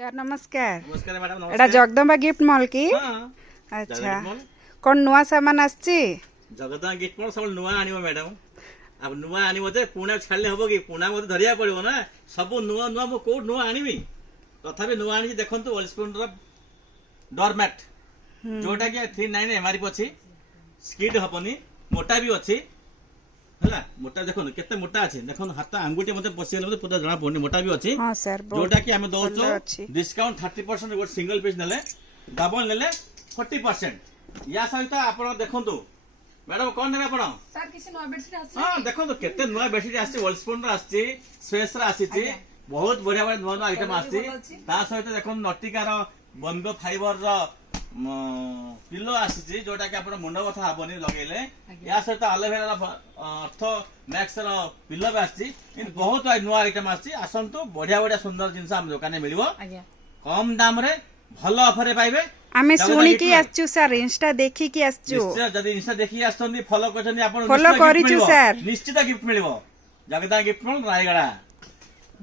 Sir नमस्कार। नमस्कार madam. एटा नमस्कार। जगदम्बा गिफ्ट मॉल की? हाँ, अच्छा जगदम्बा मॉल। कौन नुआ सामान आछि? जगदम्बा गिफ्ट मॉल सब नुआ आनिबो मैडम। अब नुआ आनिबो जे पुणे छाडले हबो कि पुणा मते धरिया पड़िबो ना। सब नुआ नुआ मो को नुआ आनिबी तथापि नुआ आनि देखंतु ओलस्पून रो डोरमैट जोटा कि 399 एमआरपी अछि। स्किड हबनी, मोटा भी अछि हला। मोटा देखो केते मोटा अछि, देखो हाथ अंगुठी मते पसिगले मते पूरा जणा पड़नी मोटा भी अछि। हां सर जोटा कि हमें दउचो डिस्काउंट 30% वो सिंगल पीस नेले, डबल नेले 40%। या सहित आपण देखंतु मैडम कोन नेबे आपण? सर किसी नया बेडशीट आछि? हां देखंतु केते नया बेडशीट आछि, ओलस्पून रा आछि, स्पेस रा आछि, बहुत बढ़िया बढ़िया नया आइटम आछि। ता सहित देखन नटिका रो बम्बे फाइबर रो पिलो आछि जोटा कि आपण मुंड बथा हबनी लगेले। या सहित एलोवेरा रो अर्थ मैक्स रो पिलो भी आछि। इन बहुत नया आइटम आछि। आसंतु बढ़िया बढ़िया सुंदर जिंस हम दुकान में मिलिबो। कम दाम रे भलो ऑफर रे पाइबे। आमे सुनी की आछू सर, इंस्टा देखि की आछू। निश्चय जदी इंस्टा देखि आछथि फॉलो करछनि आपण फॉलो करिछु सर। निश्चित गिफ्ट मिलिबो। Jagada gift mall Rayagada.